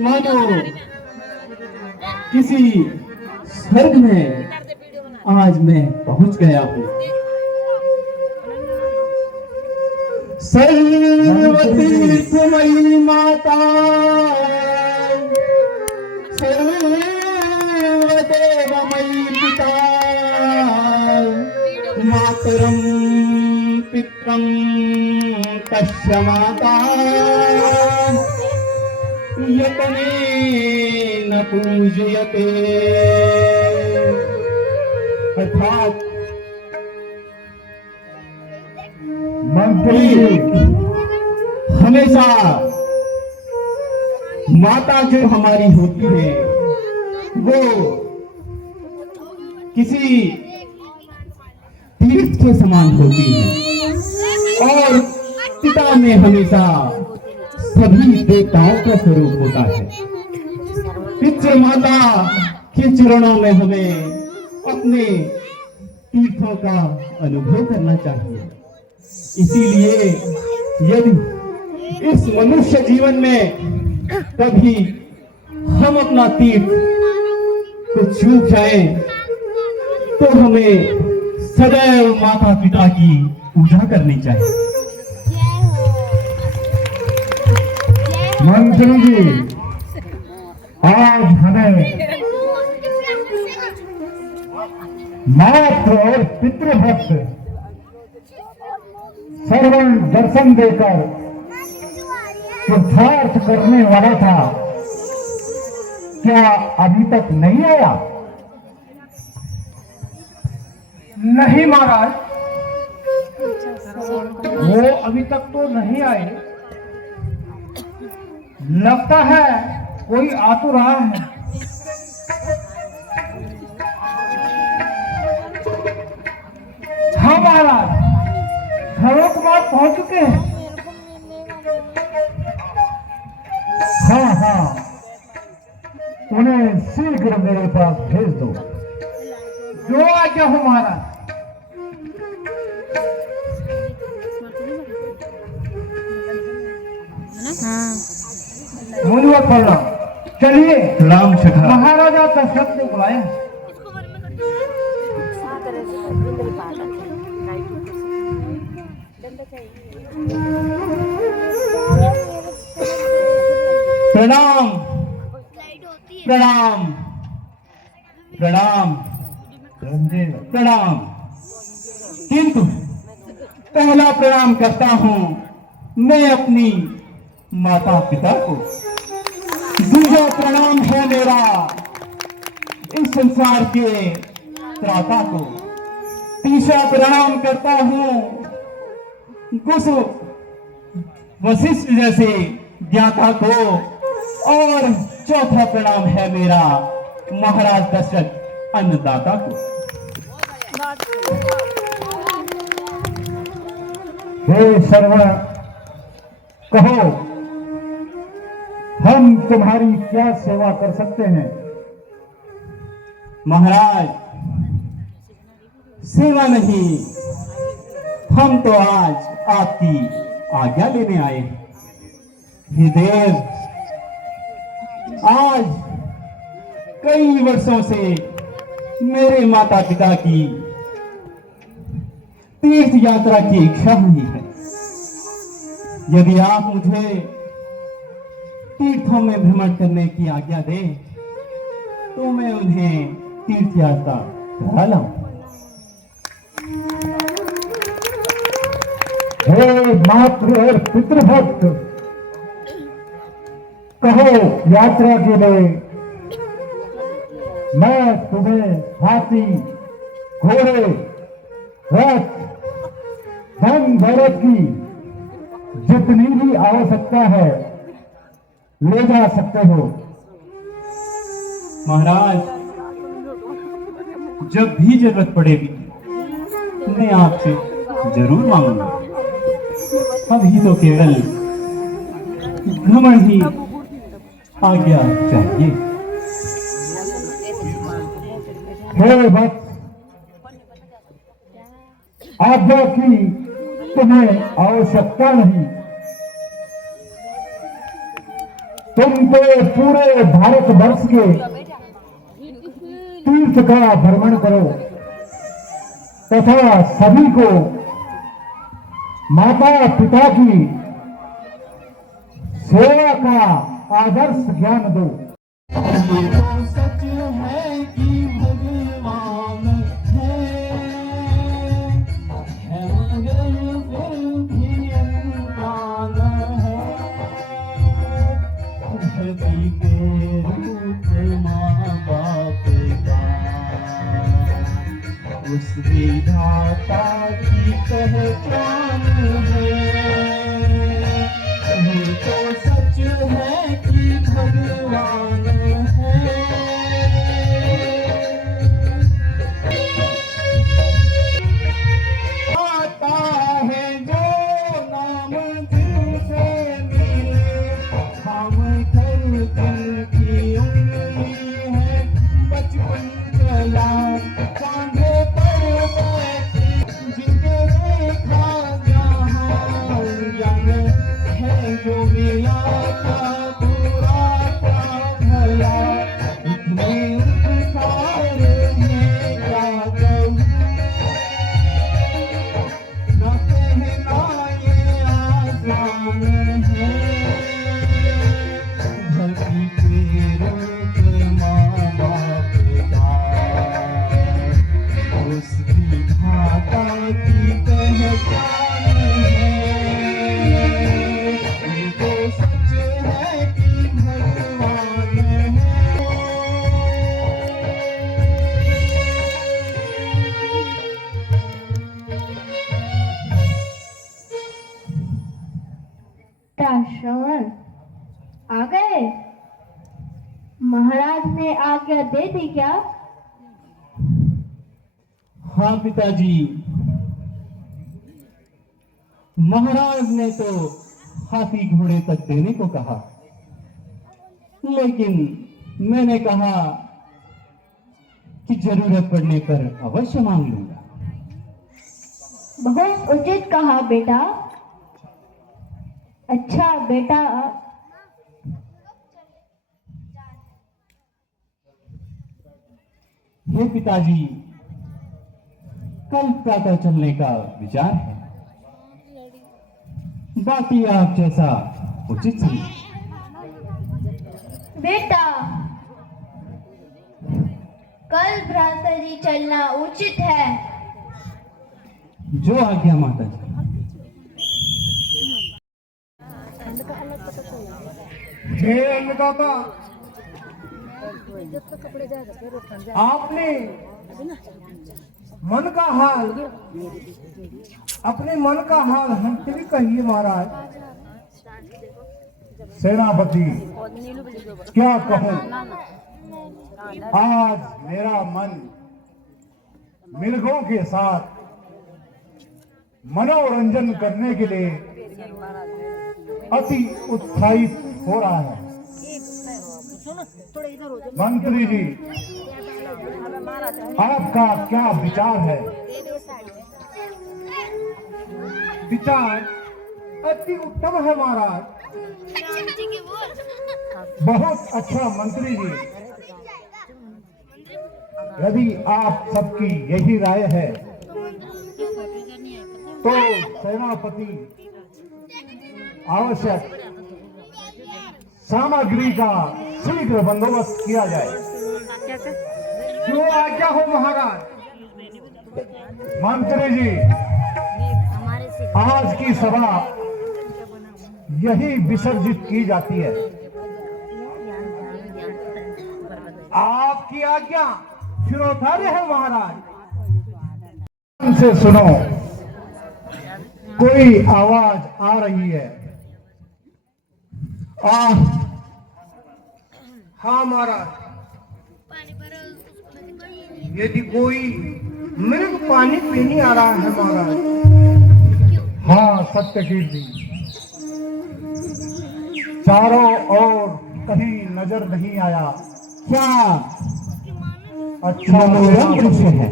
मानो किसी स्वर्ग में आज मैं पहुंच गया हूँ। सर्वतीर्थमयी माता, सर्वदेवमयी पिता, मातरं पित्रं तस्य माता, यतनेन पूजयते। अर्थात मंत्री हमेशा माता जो हमारी होती है वो किसी तीर्थ के समान होती है और पिता में हमेशा सभी देवताओं का स्वरूप होता है। पितृ माता के चरणों में हमें अपने तीर्थों का अनुभव करना चाहिए। इसीलिए यदि इस मनुष्य जीवन में कभी हम अपना तीर्थ को चूक जाएं तो हमें सदैव माता पिता की पूजा करनी चाहिए। मंत्री जी, आज हमें मातृ और पितृभक्त श्रवण दर्शन देकर पुरुषार्थ करने वाला था, क्या अभी तक नहीं आया? नहीं महाराज, वो अभी तक तो नहीं आए। लगता है कोई आ तो रहा है। हाँ महाराज, घरों के बाद पहुंच चुके हैं। हाँ हाँ, उन्हें शीघ्र मेरे पास भेज दो। जो आज्ञा हो महाराज। मुझे पढ़ना। चलिए, राम सखा। महाराजा दशरथ ने बुलाया। प्रणाम प्रणाम प्रणाम प्रणाम। किंतु पहला प्रणाम करता हूं मैं अपनी माता पिता को। दूसरा प्रणाम है मेरा इस संसार के त्राता को। तीसरा प्रणाम करता हूं कुछ वशिष्ठ जैसे ज्ञाता को। और चौथा प्रणाम है मेरा महाराज दशरथ अन्नदाता को। हे सर्व, कहो हम तुम्हारी क्या सेवा कर सकते हैं? महाराज, सेवा नहीं, हम तो आज आपकी आज्ञा लेने आए हैं। हे देव, आज कई वर्षों से मेरे माता पिता की तीर्थ यात्रा की इच्छा हुई है। यदि आप मुझे तीर्थों में भ्रमण करने की आज्ञा दें तो मैं उन्हें तीर्थ यात्रा करा लाऊं। हे मातृ और पितृभक्त, कहो यात्रा के लिए मैं तुम्हें हाथी, घोड़े, रथ, धन दौलत की जितनी भी आवश्यकता है ले जा सकते हो। महाराज, जब भी जरूरत पड़ेगी मैं आपसे जरूर मांगूंगा। अभी तो केवल भ्रमण ही आज्ञा चाहिए। हे भक्त, आज्ञा की तुम्हें आवश्यकता नहीं। तुम तो पूरे भारतवर्ष के तीर्थ का भ्रमण करो तथा सभी को माता पिता की सेवा का आदर्श ज्ञान दो। ये तो सच है कि भगवान है मगर फिर भी इंसान है। धरती के रूप माँ बाप का उस विधाता की पहचान है। ये तो सच है कि भगवान है। आता है जो नाम दिल से मिले, हम कर दिल की उंगली है बचपन चला। कांधे पर बैठी जिनके देखा जहाँ यंग है जो मिला का बुरा का भला। इतने उपकार हैं क्या कहूँ, न कहना ये आसान है। धरती पे रूप माँ बाप का उस विधाता की पहचान है। ये तो सच है कि भगवान है। श्रवण आ गए? महाराज ने आज्ञा दे दी क्या? हाँ पिताजी, महाराज ने तो हाथी घोड़े तक देने को कहा, लेकिन मैंने कहा कि जरूरत पड़ने पर अवश्य मांग लूंगा। बहुत उचित कहा बेटा। अच्छा बेटा, हे पिताजी, कल प्रातः चलने का विचार है, बाकी आप जैसा उचित समझे। बेटा कल भ्राताजी चलना उचित है। जो आज्ञा माता जी। हे अन्नदाता, आपने मन का हाल, अपने मन का हाल हमसे भी कहिए महाराज। सेनापति, क्या कहूं, आज मेरा मन मृगों के साथ मनोरंजन करने के लिए अति उत्साहित हो रहा है। मंत्री जी, आपका क्या विचार है? विचार अति उत्तम है महाराज। बहुत अच्छा मंत्री जी, यदि आप सबकी यही राय है तो सेनापति आवश्यक सामग्री का शीघ्र बंदोबस्त किया जाए। जो आज्ञा हो महाराज। मंत्री जी, आज की सभा यही विसर्जित की जाती है। आपकी आज्ञा शिरोधार्य है महाराज। से सुनो, कोई आवाज आ रही है। हाँ महाराज, यदि कोई मृग पानी पीने आ रहा है महाराज। हाँ सत्यकीर जी, चारों ओर कहीं नजर नहीं आया। क्या अच्छा मनोरम दृश्य है।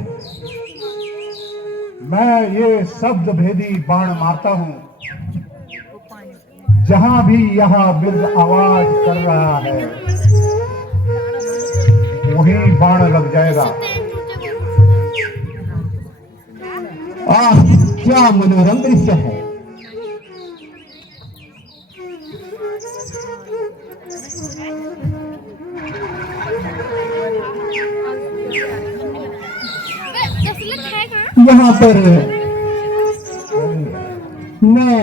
मैं ये शब्द भेदी बाण मारता हूँ। जहां भी यह बिरद आवाज कर रहा है वहीं बाण लग जाएगा। आह, क्या मनोरम दृश्य है। यहाँ पर मैं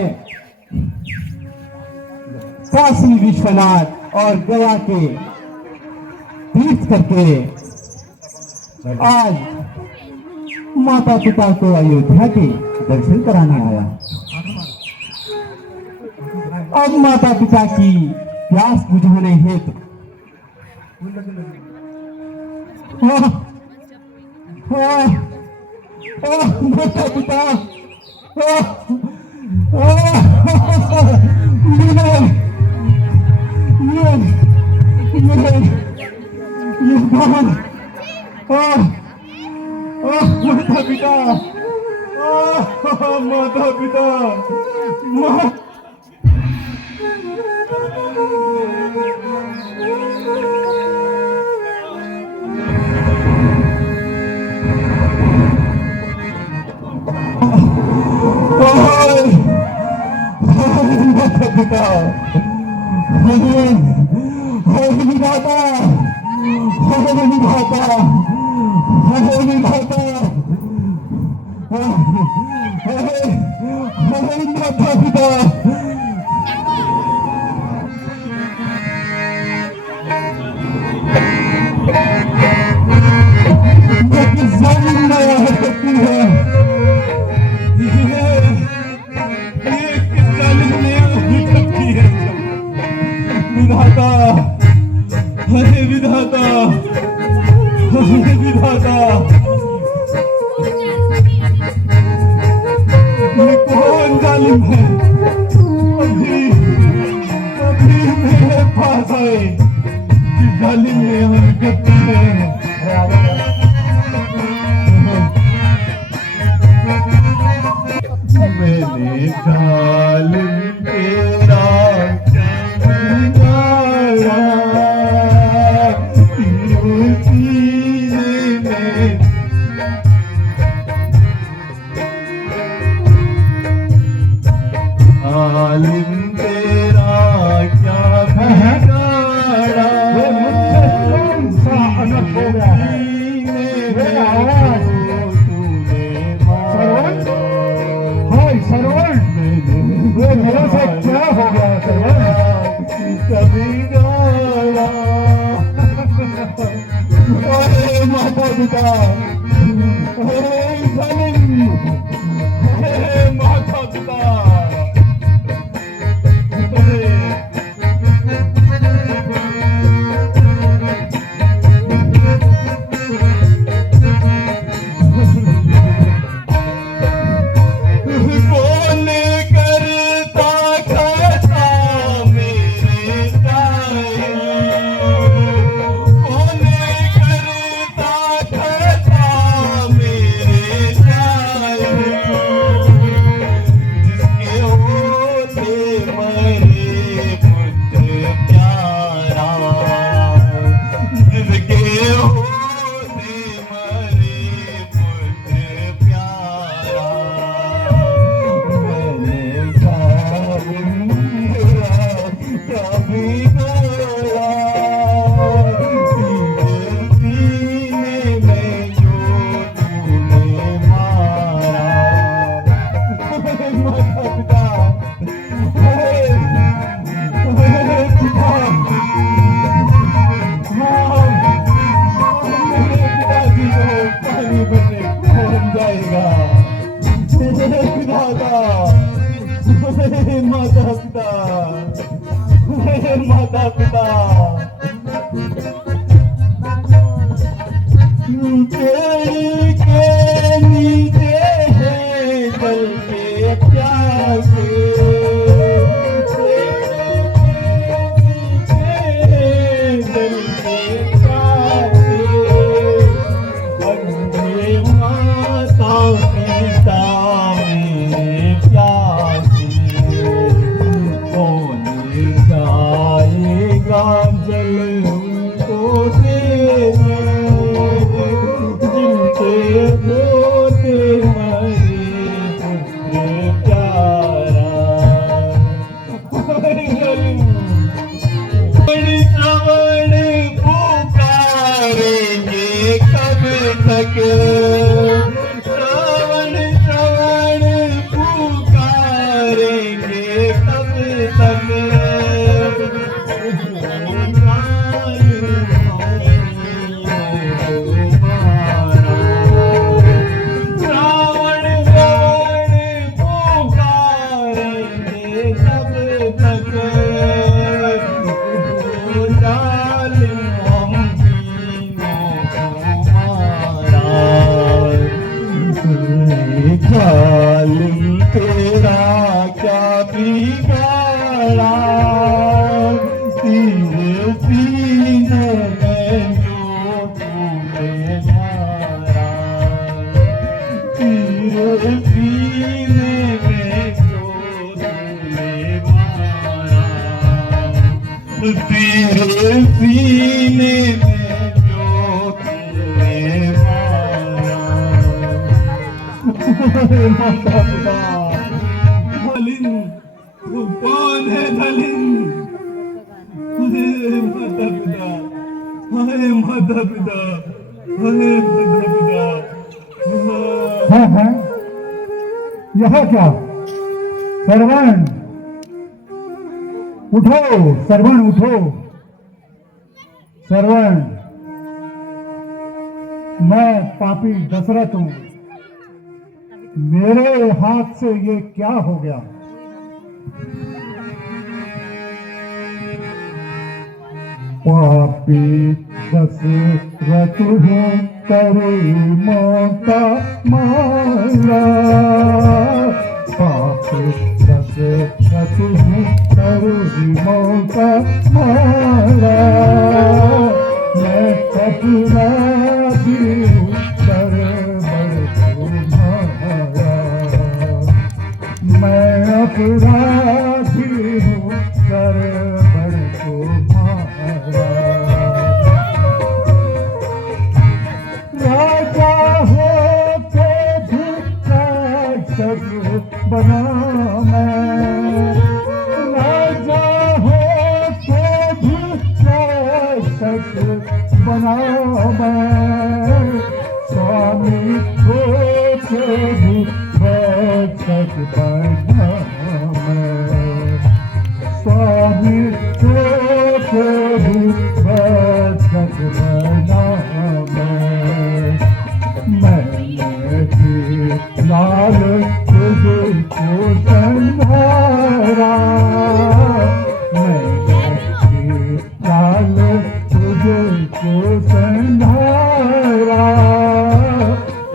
काशी विश्वनाथ और गया के तीर्थ करके आज माता पिता को अयोध्या के दर्शन कराने आया। अब माता पिता की प्यास बुझाने हेतु माता पिता ये कौन? माता पिता, माता पिता, माता पिता, विधाता, विधाता, विधाता, माता पिता, किस जालिम ने हरकत की है? ये किस जालिम ने हरकत की है? विधाता, हरे विधाता, हरे विधाता, ये कौन जालिम है? अभी अभी मेरे पास आए कि जालिम ने हरकत की है। मैंने जालिम तेरा आलिम तेरा क्या बिगाड़ा, कौन सा अनर्थ हो गया है? मेरा आवाज हाय सरवण, ये मेरे से क्या हो गया सरवण? कभी गाड़ा, अरे माता पिता, अरे जालिम, अरे माता पिता, माता पिता, माता पिता, तेरी के नीचे है जल के प्यासे, जल के प्यासे, अंधे माता पिता में प्यासे, कौन तक श्रवण श्रवण पुकारेंगे कब तक जालिम तेरा क्या बिगाड़ा तेरे सीने में जो तूने मारा तेरे सीने में जो तूने मारा तेरे सीने में जो तूने मारा माता पिता धलिन वो कौन है धलिन माता पिता हाय माता पिता हाय माता पिता है यह क्या? सरवण उठो, सरवण उठो, सरवण। मैं पापी दशरथ हूं। मेरे हाथ से ये क्या हो गया? पापी दशरथ हूं करे माता मारा। पापी दशरथ हूं करे माता मारा। मैं अपराधी हूं कर मैं अपराधी हूँ कर बड़ को मारा। राजा हो के दुष्ट बना मैं। राजा हो के दुष्ट बना मैं। स्वामी हो के भक्त बना मैं। स्वामी हो के भक्त बना मैंने भी लाल तुझको संभारा। मैंने भी लाल तुझको संभारा।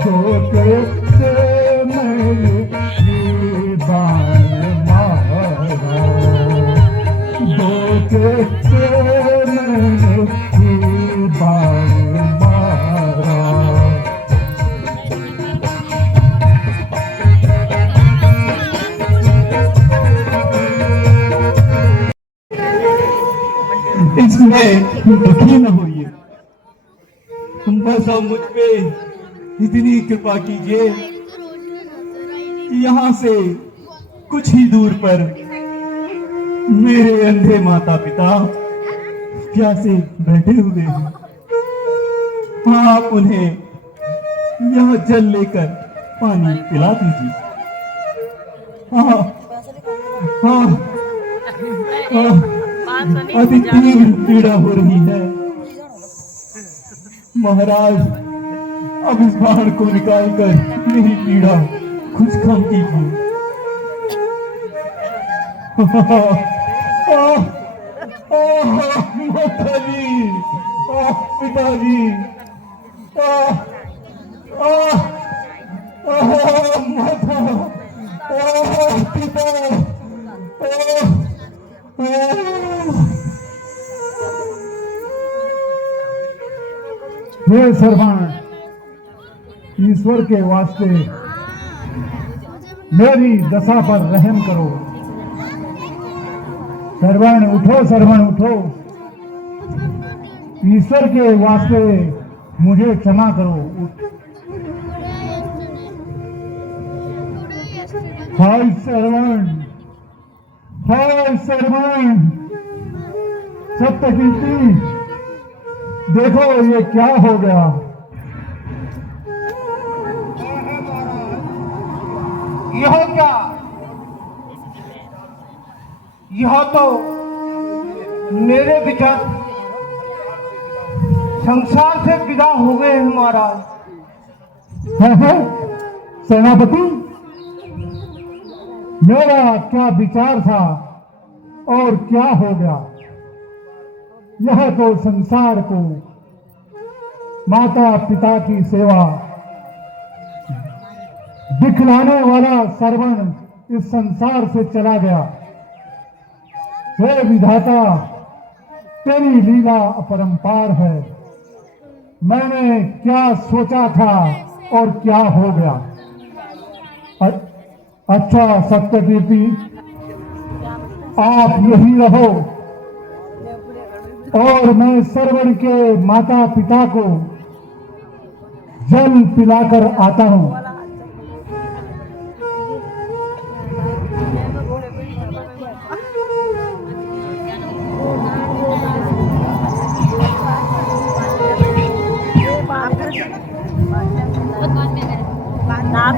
धोखे से मैंने बाण मारा। धोखे से मैंने बाण मारा। इसमें दुखी न होइए। बस अब मुझ पे इतनी कृपा कीजिए कि यहाँ से कुछ ही दूर पर मेरे अंधे माता पिता प्यासे बैठे हुए हैं। आप उन्हें यह जल लेकर पानी पिला दीजिए। हाँ हाँ हाँ अति तीव्र पीड़ा हो रही है महाराज। अब इस बाण को निकालकर मेरी पीड़ा कुछ कम कीजिए। माता जी, पिताजी, माता, पिता, हे सरवण, ईश्वर के वास्ते मेरी दशा पर रहम करो। सरवण उठो, सरवण उठो। ईश्वर के वास्ते मुझे क्षमा करो। हाय सरवण, हाय सरवण। सत्यकीर्ति, देखो ये क्या हो गया। यह क्या? यह तो मेरे विचार संसार से विदा हो गए हैं महाराज। है सेनापति, मेरा क्या विचार था और क्या हो गया? यह तो संसार को माता पिता की सेवा दिखलाने वाला श्रवण इस संसार से चला गया। हे विधाता, तेरी लीला अपरंपार है। मैंने क्या सोचा था और क्या हो गया। अच्छा सत्यकीर्ति, आप यही रहो और मैं श्रवण के माता पिता को जल पिलाकर आता हूँ। नाप